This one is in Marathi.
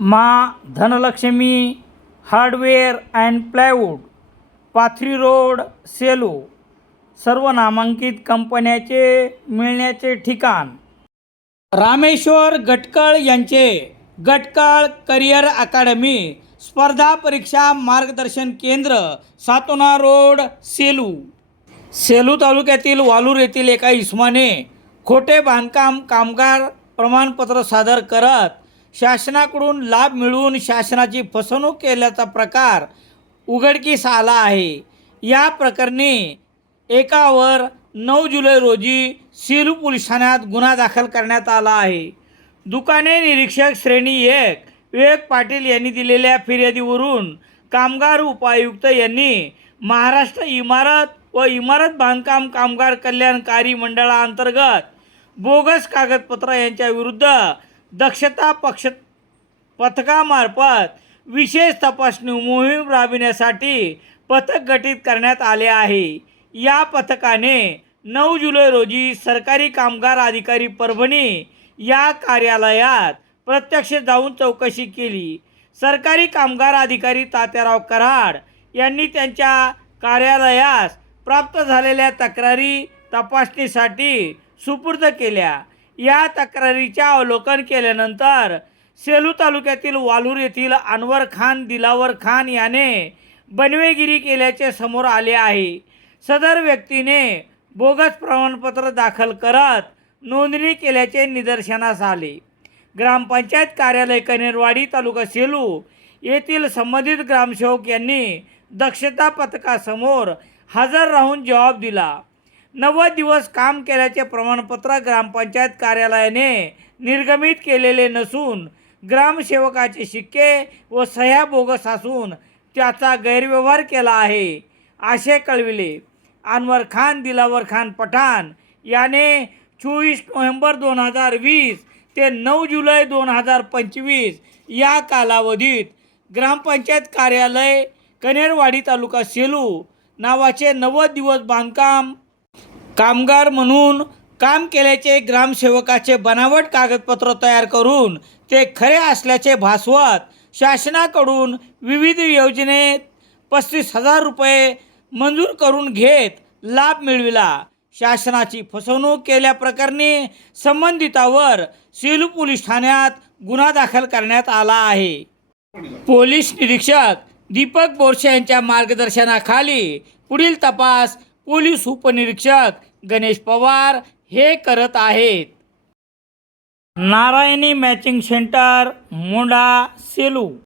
मा Dhanalakshmi hardware and plywood Pathri road Selu सर्व नामांकित कंपन्याचे मिळण्याचे ठिकाण. रामेश्वर गटकळ यांचे गटकळ करिअर अकादमी स्पर्धा परीक्षा मार्गदर्शन केंद्र सातोना रोड सेलू. सेलू तालुक्यातील वालूर येथील एका इस्माने खोटे बांधकाम कामगार प्रमाणपत्र सादर करत शासनाकडून लाभ मिळवून शासनाची फसवणूक केल्याचा प्रकार उघडकीस आला आहे. या प्रकरणी एकावर नऊ जुलै रोजी सेलू पोलीस ठाण्यात गुन्हा दाखल करण्यात आला आहे. दुकाने निरीक्षक श्रेणी एक विवेक पाटील यांनी दिलेल्या फिर्यादीवरून कामगार उपायुक्त यांनी महाराष्ट्र इमारत व इमारत बांधकाम कामगार कल्याणकारी मंडळाअंतर्गत बोगस कागदपत्र यांच्या विरुद्ध दक्षता पक्ष पथकामार्फत विशेष तपासणी मोहीम राबविण्यासाठी पथक गठीत करण्यात आले आहे. या पथकाने नऊ जुलै रोजी सरकारी कामगार अधिकारी परभणी या कार्यालयात प्रत्यक्ष जाऊन चौकशी केली. सरकारी कामगार अधिकारी तात्याराव कराड यांनी त्यांच्या कार्यालयास प्राप्त झालेल्या तक्रारी तपासणीसाठी सुपूर्द केल्या. या तक्रारीचे अवलोकन केल्यानंतर सेलू तालुक्यातील वालूर येथील अनवर खान दिलावर खान याने बनवेगिरी केल्याचे समोर आले आहे. सदर व्यक्तीने बोगस प्रमाणपत्र दाखल करत नोंदणी केल्याचे निदर्शनास आले. ग्रामपंचायत कार्यालय कनेरवाडी तालुका सेलू येथील संबंधित ग्रामसेवक यांनी दक्षता पथकासमोर हजर राहून जबाब दिला. नव्वद दिवस काम केल्याचे प्रमाणपत्र ग्रामपंचायत कार्यालयाने निर्गमित केलेले नसून ग्रामसेवकाचे शिक्के व सह्या बोगस असून त्याचा गैरव्यवहार केला आहे. असे कळविले. अनवर खान दिलावर खान पठाण याने चोवीस नोव्हेंबर दोन हजार वीस ते नऊ जुलै दोन हजार पंचवीस या कालावधीत ग्रामपंचायत कार्यालय कनेरवाडी तालुका सेलू नावाचे नव्वद दिवस बांधकाम कामगार म्हणून काम केल्याचे ग्रामसेवकाचे बनावट कागदपत्र तयार करून ते खरे असल्याचे भासवत शासनाकडून विविध योजनेत पस्तीस हजार रुपये मंजूर करून घेत लाभ मिळविला. शासनाची फसवणूक केल्याप्रकरणी संबंधितावर सेलू पोलीस ठाण्यात गुन्हा दाखल करण्यात आला आहे. पोलीस निरीक्षक दीपक बोरसे यांच्या मार्गदर्शनाखाली पुढील तपास पोलीस उपनिरीक्षक गणेश पवार हे करत आहेत. Narayani matching centre Monda Selu.